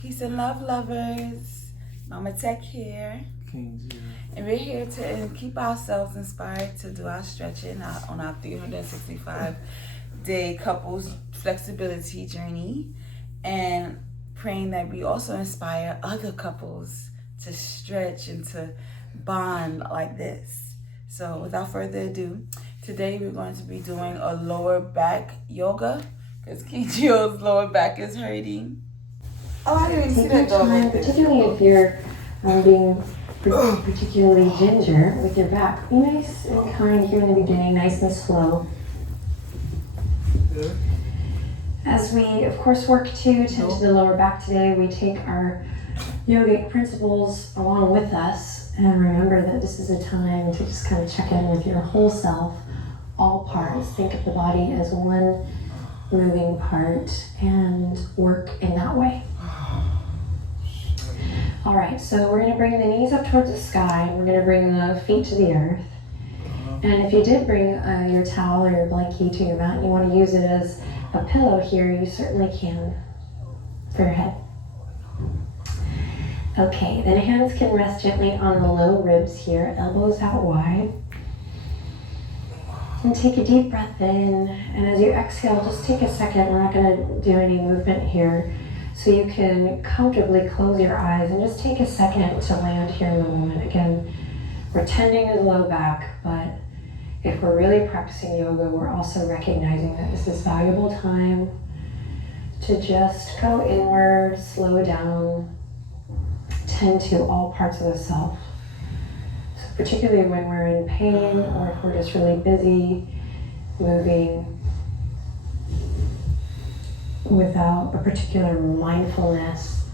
Peace and love, lovers. Mama Tech here. King Gio. And we're here to keep ourselves inspired to do our stretching on our 365-day couples flexibility journey. And praying that we also inspire other couples to stretch and to bond like this. So without further ado, today we're going to be doing a lower back yoga because King Gio's lower back is hurting. Oh, I didn't even see that dog like this. Particularly if you're being particularly ginger with your back. Be nice and kind here in the beginning, nice and slow. Yeah. As we, of course, work to tend to the lower back today, we take our yogic principles along with us and remember that this is a time to just kind of check in with your whole self, all parts. Think of the body as one moving part and work in that way. All right, so we're going to bring the knees up towards the sky. We're going to bring the feet to the earth. And if you did bring your towel or your blankie to your mat and you want to use it as a pillow here, you certainly can for your head. Okay, then hands can rest gently on the low ribs here, elbows out wide. And take a deep breath in, and as you exhale, just take a second. We're not going to do any movement here. So you can comfortably close your eyes and just take a second to land here in the moment. Again, we're tending to the low back, but if we're really practicing yoga, we're also recognizing that this is valuable time to just go inward, slow down, tend to all parts of the self. So particularly when we're in pain or if we're just really busy, moving, without a particular mindfulness,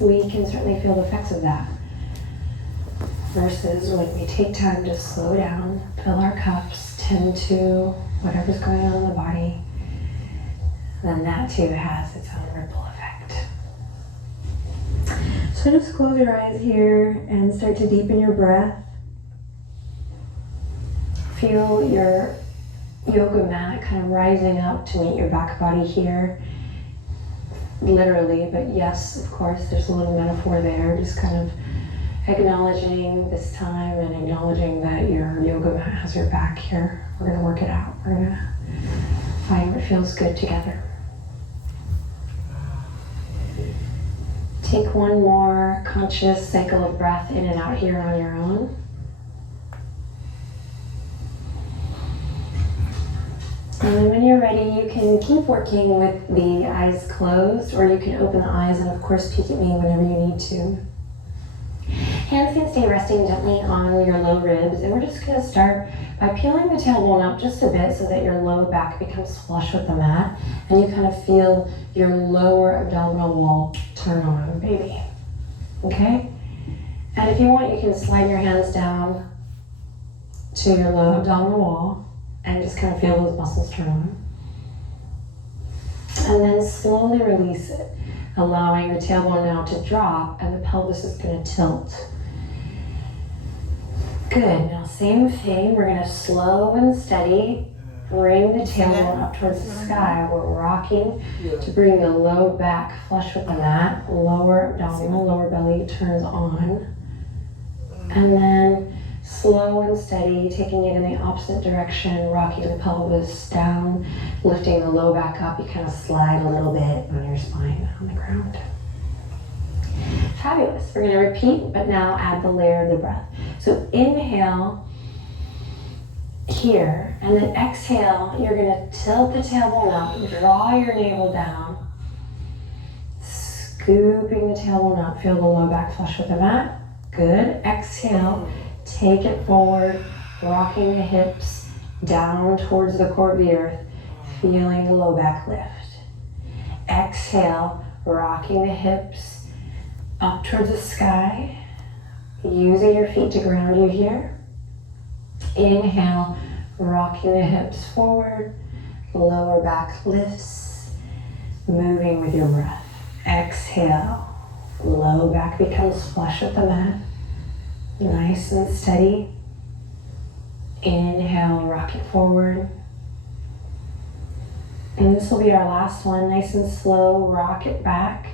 we can certainly feel the effects of that. Versus when we take time to slow down, fill our cups, tend to whatever's going on in the body, then that too has its own ripple effect. So just close your eyes here and start to deepen your breath. Feel your yoga mat kind of rising up to meet your back body here. Literally, but yes, of course, there's a little metaphor there. Just kind of acknowledging this time and acknowledging that your yoga mat has your back here. We're going to work it out. We're going to find what feels good together. Take one more conscious cycle of breath in and out here on your own. And then when you're ready, you can keep working with the eyes closed, or you can open the eyes and of course peek at me whenever you need to. Hands can stay resting gently on your low ribs, and we're just going to start by peeling the tailbone up just a bit so that your low back becomes flush with the mat, and you kind of feel your lower abdominal wall turn on, baby. Okay? And if you want, you can slide your hands down to your low abdominal wall and just kind of feel those muscles turn on. And then slowly release it, allowing the tailbone now to drop and the pelvis is going to tilt. Good, now same thing, we're going to slow and steady bring the tailbone up towards the sky. We're rocking to bring the low back flush with the mat, lower abdominal, lower belly turns on. And then slow and steady, taking it in the opposite direction, rocking the pelvis down, lifting the low back up. You kind of slide a little bit on your spine on the ground. Fabulous. We're going to repeat, but now add the layer of the breath. So inhale here, and then exhale. You're going to tilt the tailbone up, draw your navel down, scooping the tailbone up. Feel the low back flush with the mat. Good. Exhale. Take it forward, rocking the hips down towards the core of the earth, feeling the low back lift. Exhale, rocking the hips up towards the sky, using your feet to ground you here. Inhale, rocking the hips forward, lower back lifts, moving with your breath. Exhale, low back becomes flush with the mat. Nice and steady. Inhale, rock it forward. And this will be our last one. Nice and slow, rock it back.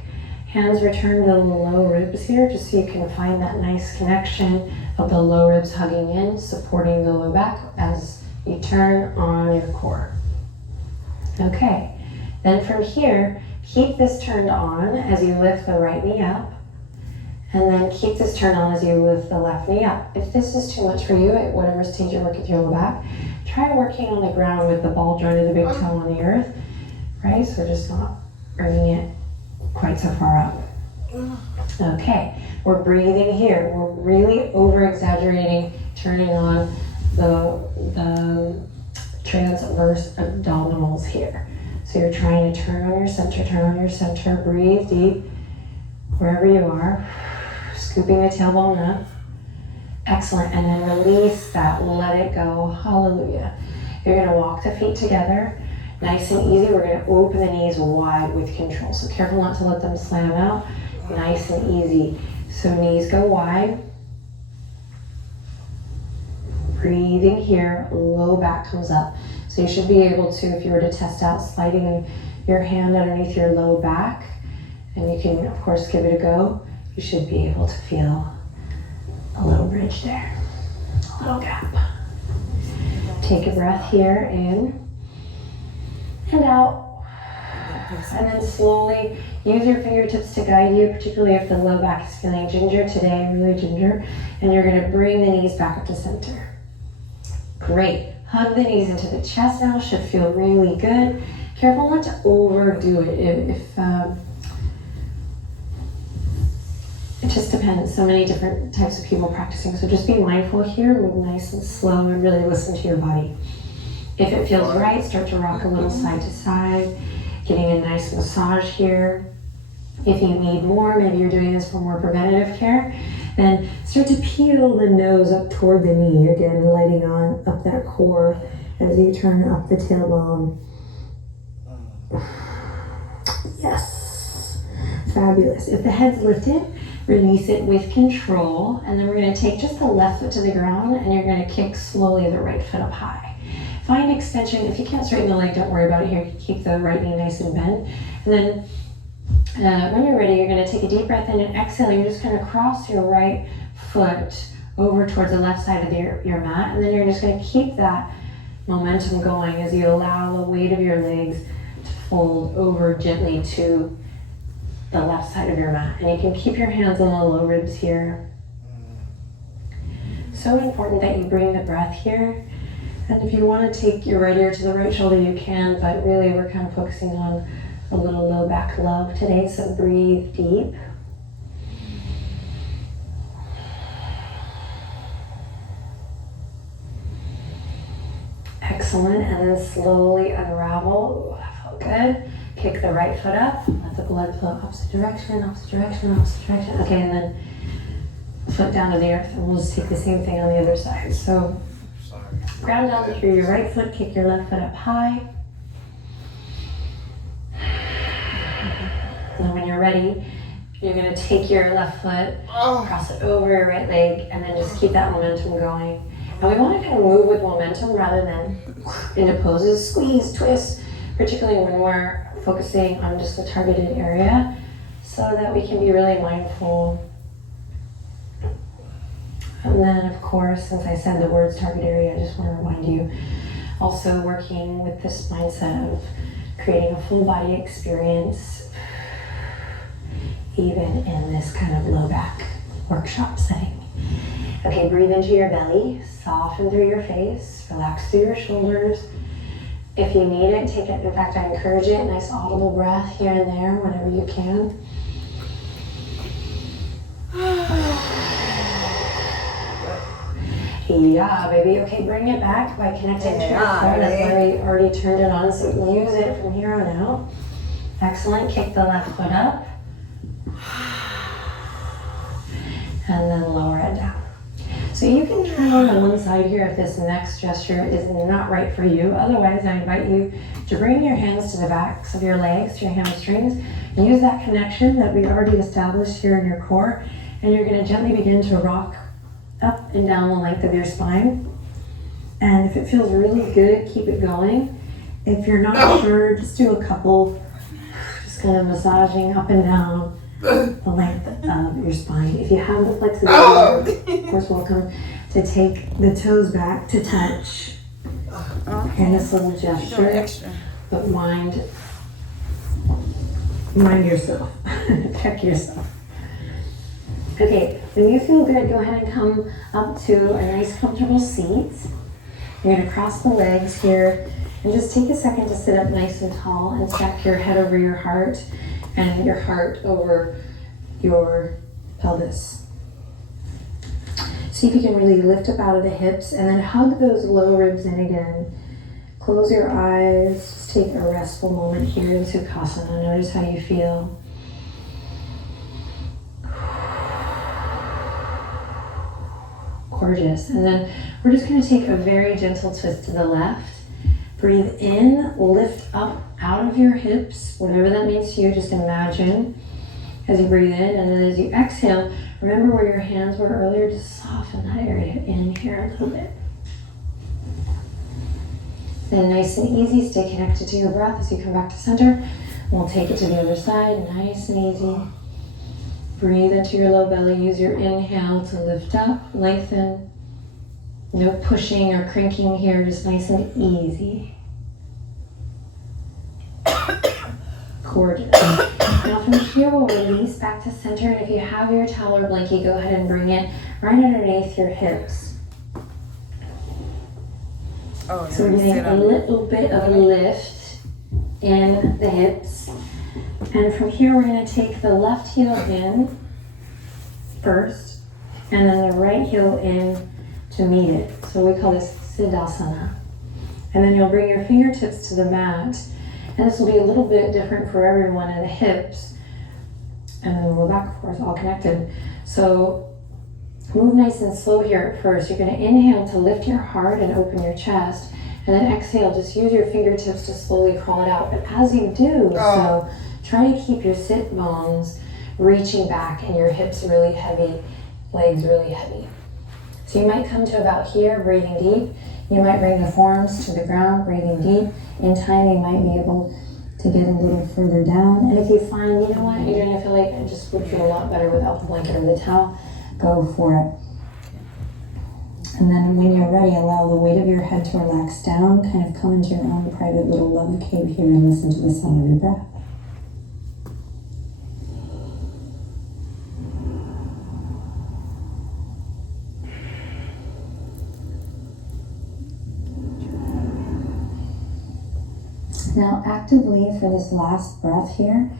Hands return to the low ribs here, just so you can find that nice connection of the low ribs hugging in, supporting the low back as you turn on your core. Okay, then from here, keep this turned on as you lift the right knee up, and then keep this turned on as you lift the left knee up. If this is too much for you, at whatever stage you work with your low back, try working on the ground with the ball joint of the big toe on the earth, right? So just not bringing it quite so far up. Okay, we're breathing here. We're really over-exaggerating, turning on the transverse abdominals here. So you're trying to turn on your center, breathe deep wherever you are, scooping the tailbone up. Excellent, and then release that, let it go, hallelujah. You're gonna walk the feet together, nice and easy. We're gonna open the knees wide with control. So careful not to let them slam out, nice and easy. So knees go wide. Breathing here, low back comes up. So you should be able to, if you were to test out, sliding your hand underneath your low back, and you can, of course, give it a go. You should be able to feel a little bridge there, a little gap. Take a breath here, in and out. And then slowly use your fingertips to guide you, particularly if the low back is feeling ginger today, really ginger. And you're gonna bring the knees back up to center. Great. Hug the knees into the chest now, should feel really good. Careful not to overdo it. It just depends. So many different types of people practicing. So just be mindful here, move nice and slow, and really listen to your body. If it feels right, start to rock a little side to side, getting a nice massage here. If you need more, maybe you're doing this for more preventative care, then start to peel the nose up toward the knee. Again, lighting on up that core as you turn up the tailbone. Yes, fabulous. If the head's lifted, release it with control, and then we're gonna take just the left foot to the ground, and you're gonna kick slowly the right foot up high. Find extension. If you can't straighten the leg, don't worry about it here. Keep the right knee nice and bent. And then when you're ready, you're gonna take a deep breath in and exhale. You're just gonna cross your right foot over towards the left side of your mat, and then you're just gonna keep that momentum going as you allow the weight of your legs to fold over gently to the left side of your mat. And you can keep your hands on the low ribs here. So important that you bring the breath here. And if you want to take your right ear to the right shoulder, you can, but really we're kind of focusing on a little low back love today, so breathe deep. Excellent, and then slowly unravel. Ooh, that felt good. Kick the right foot up, let the blood flow opposite direction, opposite direction, opposite direction. Okay, and then foot down to the earth, and we'll just take the same thing on the other side. So ground down through your right foot, kick your left foot up high. And when you're ready, you're gonna take your left foot, cross it over your right leg, and then just keep that momentum going. And we wanna kind of move with momentum rather than into poses, squeeze, twist, particularly when we're focusing on just the targeted area, so that we can be really mindful. And then of course, since I said the words target area, I just wanna remind you, also working with this mindset of creating a full body experience, even in this kind of low back workshop setting. Okay, breathe into your belly, soften through your face, relax through your shoulders. If you need it, take it. In fact, I encourage it. Nice audible breath here and there whenever you can. Yeah, baby. Okay, bring it back by connecting to your core. That's why we already turned it on, so use it from here on out. Excellent. Kick the left foot up. And then lower it down. So you can turn on one side here if this next gesture is not right for you. Otherwise, I invite you to bring your hands to the backs of your legs, to your hamstrings. Use that connection that we already established here in your core, and you're gonna gently begin to rock up and down the length of your spine. And if it feels really good, keep it going. If you're not sure, just do a couple, just kind of massaging up and down the length of your spine. If you have the flexibility, of course, welcome to take the toes back to touch. And this little gesture, but mind yourself, check yourself. Okay, when you feel good, go ahead and come up to a nice comfortable seat. You're gonna cross the legs here and just take a second to sit up nice and tall and stack your head over your heart and your heart over your pelvis. See if you can really lift up out of the hips and then hug those low ribs in again. Close your eyes, just take a restful moment here in Sukhasana. Notice how you feel. Gorgeous. And then we're just going to take a very gentle twist to the left. Breathe in, lift up out of your hips, whatever that means to you. Just imagine as you breathe in, and then as you exhale, remember where your hands were earlier. Just soften that area in here a little bit. Then nice and easy, stay connected to your breath as you come back to center. We'll take it to the other side, nice and easy. Breathe into your low belly. Use your inhale to lift up, lengthen. No pushing or cranking here, just nice and easy. Gorgeous. Now from here, we'll release back to center. And if you have your towel or blankie, go ahead and bring it right underneath your hips. Oh, so we're getting a little bit of a lift in the hips. And from here, we're going to take the left heel in first, and then the right heel in to meet it. So we call this Siddhasana. And then you'll bring your fingertips to the mat. And this will be a little bit different for everyone in the hips. And then we'll go back, of course, all connected. So move nice and slow here at first. You're going to inhale to lift your heart and open your chest. And then exhale, just use your fingertips to slowly crawl it out. But as you do so, try to keep your sit bones reaching back and your hips really heavy, legs really heavy. So you might come to about here, breathing deep. You might bring the forearms to the ground, breathing deep. In time, you might be able to get a little further down. And if you find, you know what, Adrian, I feel like I just would feel a lot better without the blanket or the towel, go for it. And then when you're ready, allow the weight of your head to relax down, kind of come into your own private little love cave here and listen to the sound of your breath. Now actively for this last breath here,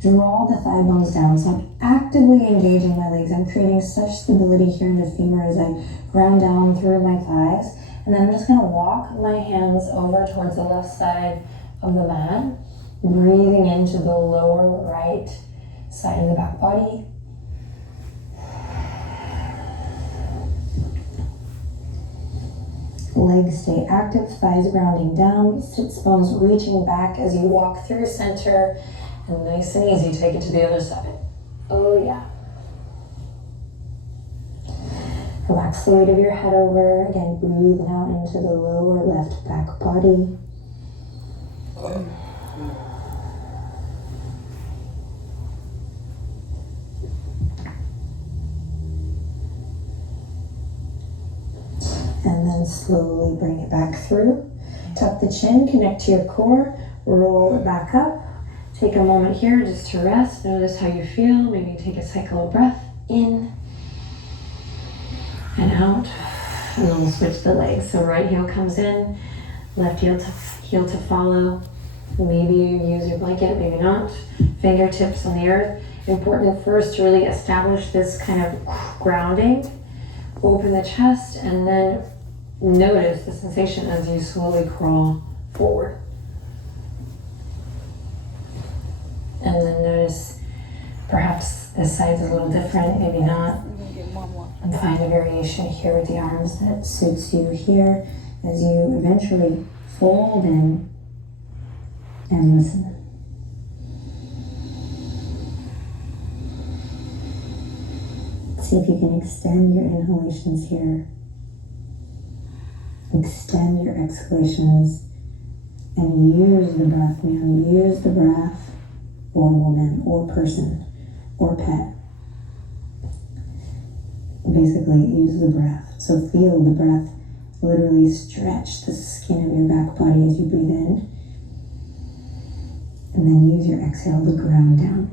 draw the thigh bones down. So I'm actively engaging my legs. I'm creating such stability here in the femur as I ground down through my thighs. And then I'm just gonna walk my hands over towards the left side of the mat, breathing into the lower right side of the back body. Legs stay active, thighs grounding down, sits bones reaching back as you walk through center, and nice and easy, take it to the other side. Oh yeah. Relax the weight of your head over, again breathe out into the lower left back body. And then slowly bring it back through. Tuck the chin, connect to your core, roll it back up. Take a moment here just to rest. Notice how you feel. Maybe take a cycle of breath in and out. And then we'll switch the legs. So right heel comes in, left heel to follow. Maybe you use your blanket, maybe not. Fingertips on the earth. Important first to really establish this kind of grounding. Open the chest and then notice the sensation as you slowly crawl forward. And then notice perhaps this side's a little different, maybe not. And find a variation here with the arms that suits you here as you eventually fold in and listen. See if you can extend your inhalations here. Extend your exhalations And use the breath, man. Use the breath, or woman, or person, or pet. Basically, use the breath. So feel the breath literally stretch the skin of your back body as you breathe in. And then use your exhale to ground down.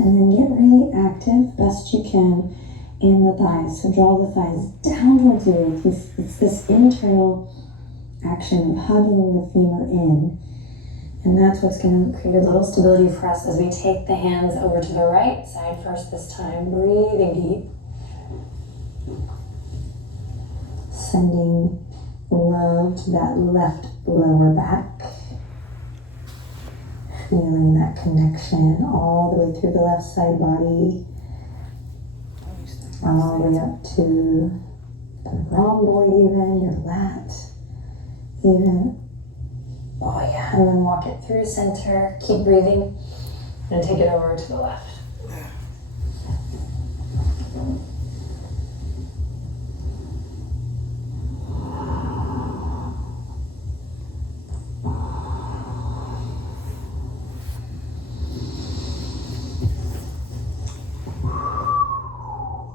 And then get really active, best you can, in the thighs. So draw the thighs down towards the earth. It's this internal action of hugging the femur in. And that's what's going to create a little stability for us as we take the hands over to the right side first this time. Breathing deep. Sending love to that left lower back. Feeling that connection all the way through the left side body. All the way up to the rhomboid even, your lat even. Oh yeah, and then walk it through center. Keep breathing and take it over to the left.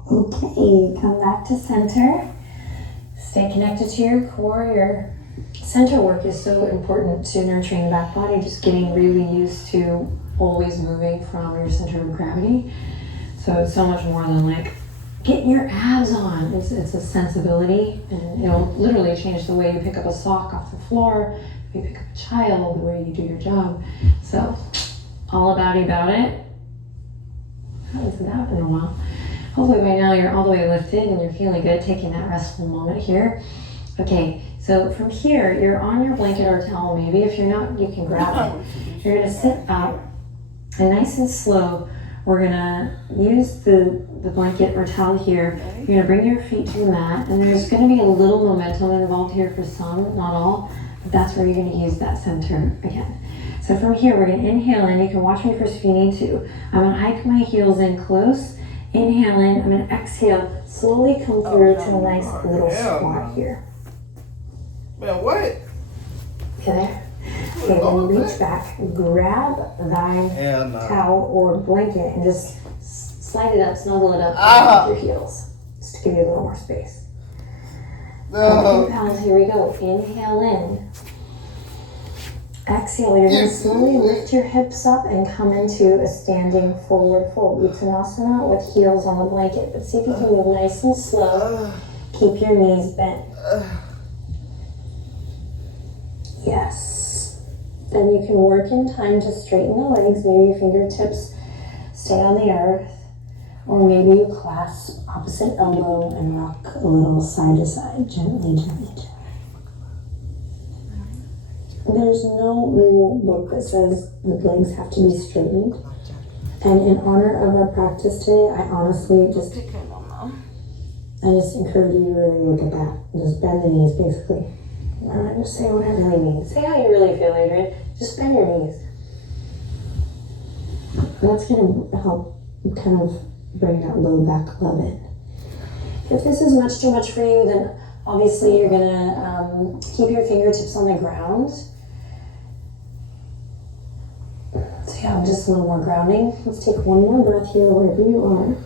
Okay, come back to center. Stay connected to your core. Your center work is so important to nurturing the back body, just getting really used to always moving from your center of gravity. So it's so much more than like getting your abs on. It's a sensibility, and it'll literally change the way you pick up a sock off the floor, the way you pick up a child, the way you do your job. So all about it. Hasn't happened in a while. Hopefully by now you're all the way lifted and you're feeling good, taking that restful moment here. Okay, so from here, you're on your blanket or towel maybe. If you're not, you can grab it. You're gonna sit up, and nice and slow, we're gonna use the blanket or towel here. You're gonna bring your feet to the mat, and there's gonna be a little momentum involved here for some, not all, but that's where you're gonna use that center again. So from here, we're gonna inhale in. You can watch me first if you need to. I'm gonna hike my heels in close. Inhale in, I'm gonna exhale, slowly come through to a nice little squat here. Man, what? Okay, there. Okay, then reach back, grab thy towel or blanket and just slide it up, snuggle it up with your heels. Just to give you a little more space. Okay, pals, here we go. Inhale in. Exhale, you're going to slowly lift your hips up and come into a standing forward fold. Uttanasana with heels on the blanket. But see if you can move nice and slow. Keep your knees bent. Yes. Then you can work in time to straighten the legs. Maybe your fingertips stay on the earth. Or maybe you clasp opposite elbow and rock a little side to side. Gently, gently, gently. There's no rule book that says the legs have to be straightened. And in honor of our practice today, I honestly just encourage you to really look at that. Just bend the knees, basically. Just say what I really mean. Say how you really feel, Adrian. Just bend your knees. And that's going to help kind of bring that low back love in. If this is much too much for you, then obviously you're going to keep your fingertips on the ground. So yeah, just a little more grounding. Let's take one more breath here wherever you are.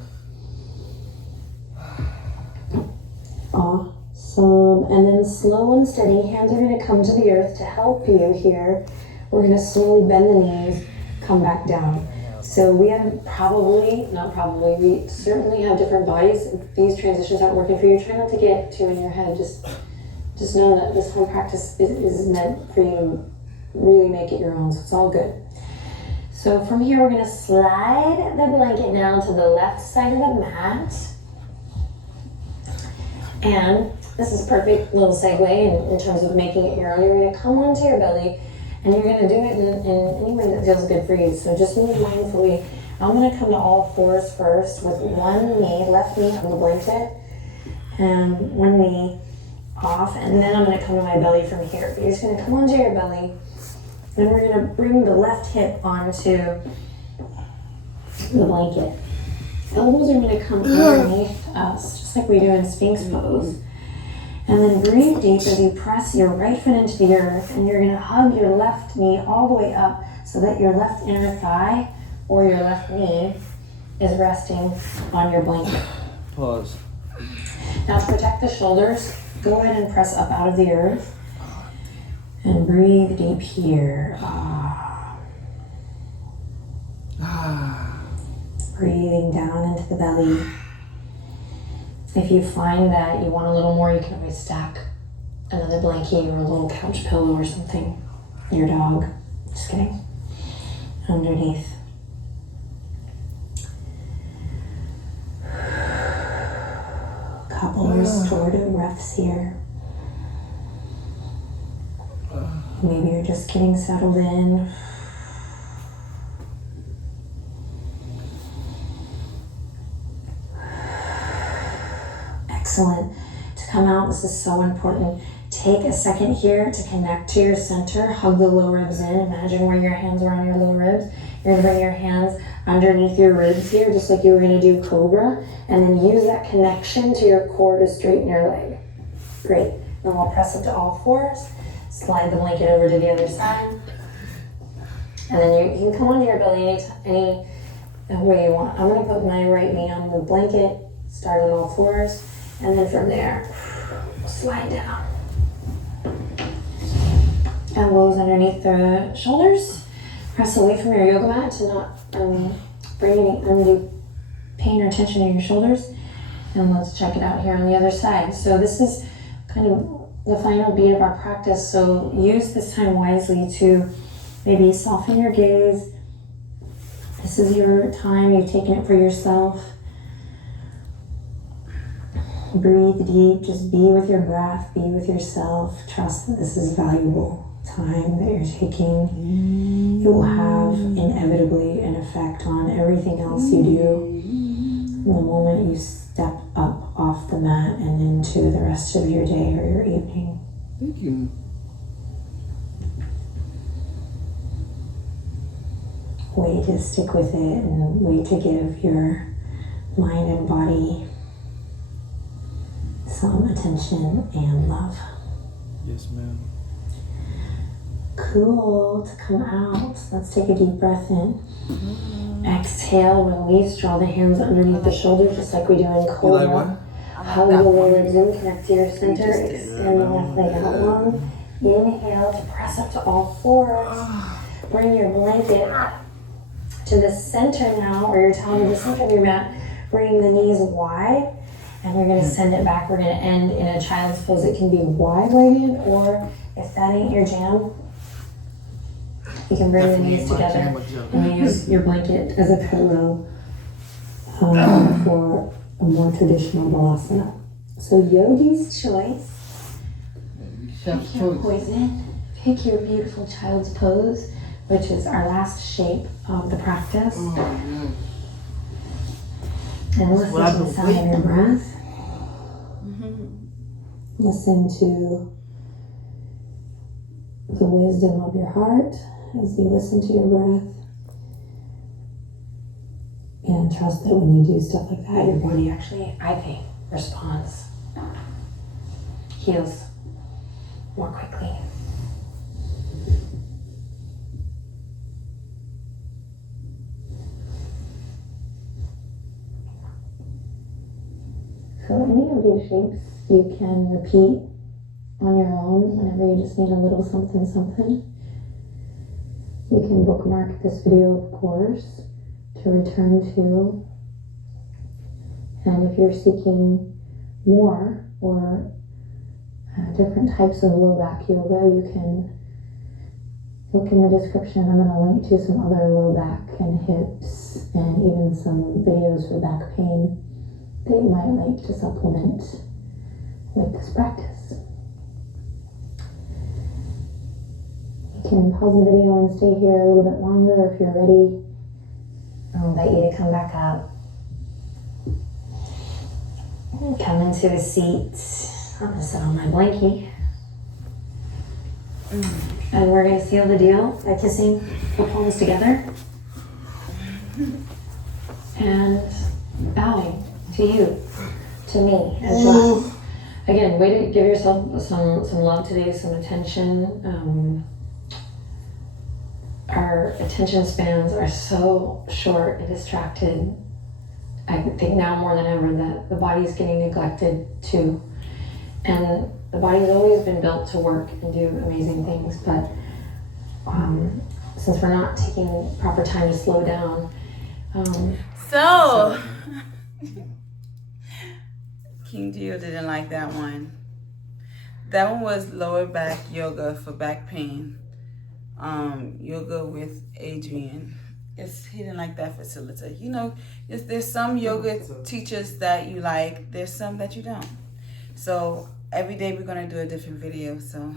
Awesome. And then slow and steady, hands are going to come to the earth to help you here. We're going to slowly bend the knees, come back down. So we have we certainly have different bodies. If these transitions aren't working for you, try not to get too in your head. Just know that this whole practice is meant for you to really make it your own, so it's all good. So from here, we're gonna slide the blanket down to the left side of the mat. And this is a perfect little segue in terms of making it your own. You're gonna come onto your belly and you're gonna do it in any way that feels good for you. So just move mindfully. I'm gonna come to all fours first with one knee, left knee on the blanket, and one knee off, and then I'm gonna come to my belly from here. You're just gonna come onto your belly, and we're gonna bring the left hip onto the blanket. Elbows are gonna come underneath us, just like we do in Sphinx pose. And then breathe deep as you press your right foot into the earth, and you're gonna hug your left knee all the way up so that your left inner thigh or your left knee is resting on your blanket. Pause. Now to protect the shoulders, go ahead and press up out of the earth and breathe deep here. Breathing down into the belly. If you find that you want a little more, you can always stack another blanket or a little couch pillow or something. Your dog. Just kidding. Underneath. Couple restorative breaths here. Maybe you're just getting settled in. Excellent. To come out, this is so important. Take a second here to connect to your center. Hug the low ribs in. Imagine where your hands are on your low ribs. You're gonna bring your hands underneath your ribs here, just like you were gonna do Cobra, and then use that connection to your core to straighten your leg. Great. Then we'll press up to all fours. Slide the blanket over to the other side. And then you can come onto your belly any way you want. I'm gonna put my right knee on the blanket, start on all fours, and then from there, slide down. Elbows underneath the shoulders. Press away from your yoga mat to not bring any undue pain or tension in your shoulders. And let's check it out here on the other side. So this is kind of the final beat of our practice. So use this time wisely to maybe soften your gaze. This is your time. You've taken it for yourself. Breathe deep. Just be with your breath. Be with yourself. Trust that this is valuable time that you're taking. It will have inevitably an effect on everything else you do the moment you step up off the mat and into the rest of your day or your evening. Thank you. Way to stick with it and way to give your mind and body some attention and love. Yes, ma'am. Cool. To come out, let's take a deep breath in. Exhale, release, draw the hands underneath the shoulders just like we do in Cobra. You like what? Hug the lower ribs in, connect to your center, extend the left leg out long. Inhale to press up to all fours. Bring your blanket to the center now, or your towel to the center of your mat. Bring the knees wide, and we're going to send it back. We're going to end in a child's pose. It can be wide-legged, or if that ain't your jam, you can bring the knees together and use your blanket as a pillow for a more traditional balasana. So yogi's choice. Pick your poison. Pick your beautiful child's pose, which is our last shape of the practice. And listen to the sound of your breath. Listen to the wisdom of your heart as you listen to your breath. And trust that when you do stuff like that, your body actually, I think, responds, heals more quickly. So any of these shapes you can repeat on your own whenever you just need a little something something. You can bookmark this video, of course, to return to. And if you're seeking more or different types of low back yoga, you can look in the description. I'm going to link to some other low back and hips and even some videos for back pain that you might like to supplement with this practice. You can pause the video and stay here a little bit longer if you're ready. I'll invite you to come back up. Come into a seat I'm gonna sit on my blankie. And we're gonna seal the deal by kissing the palms together and bowing to you, to me, and to us. Again, way to give yourself some love today, some attention. Our attention spans are so short and distracted. I think now more than ever that the body's getting neglected too. And the body's always been built to work and do amazing things, but since we're not taking proper time to slow down. So, King Gio didn't like that one. That one was lower back yoga for back pain. Yoga with Adrian. He didn't like that facilitator. You know, there's some yoga teachers that you like, there's some that you don't. So every day we're gonna do a different video. So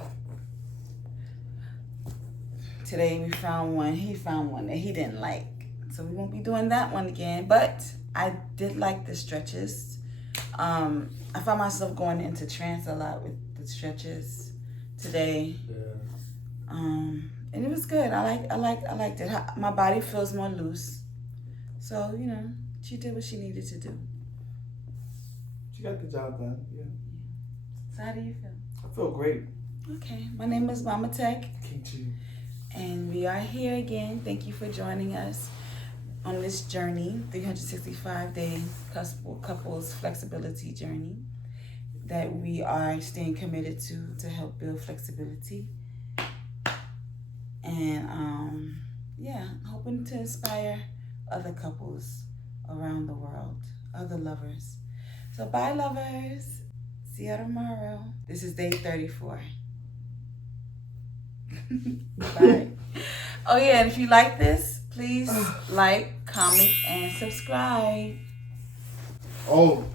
today we found one, he found one that he didn't like. So we won't be doing that one again, but I did like the stretches. I found myself going into trance a lot with the stretches today. And it was good. I liked it. My body feels more loose. So, you know, she did what she needed to do. She got the job done, yeah. So how do you feel? I feel great. Okay, my name is Mama TEC. King Gio. And we are here again. Thank you for joining us on this journey, 365-day couples flexibility journey that we are staying committed to help build flexibility. And yeah, hoping to inspire other couples around the world, other lovers. So bye, lovers. See you tomorrow. This is day 34. Bye. Oh yeah, and if you like this, please like, comment, and subscribe. Oh.